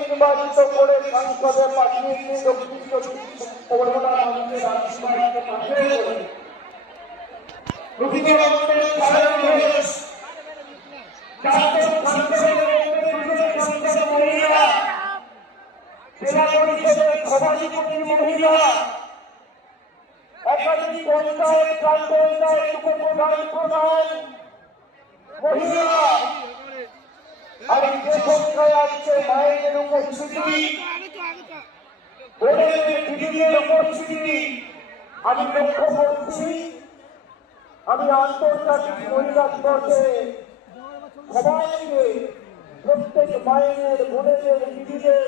নির্বাচিত করে সংসদে পাঠিয়ে দিয়ে দক্ষিণ চব্বিশ পরগনা মহিলা একাধিক পঞ্চায়েত গ্রাম পঞ্চায়েত উপপ্রধান প্রধান মহিলা আর যে সংখ্যায় আসছে মায়েদের উপস্থিতি দিদিদের উপস্থিতি আমি লক্ষ্য করছি। আমি আন্তর্জাতিক মহিলা দিবসে সবাইকে প্রত্যেক মায়ের বোনেদের দিদিদের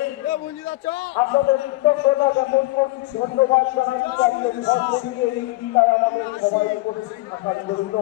আপনাদের কৃতজ্ঞতা জ্ঞাপন করছি, ধন্যবাদ জানাচ্ছি। আমাদের সবাই উপস্থিত থাকার জন্য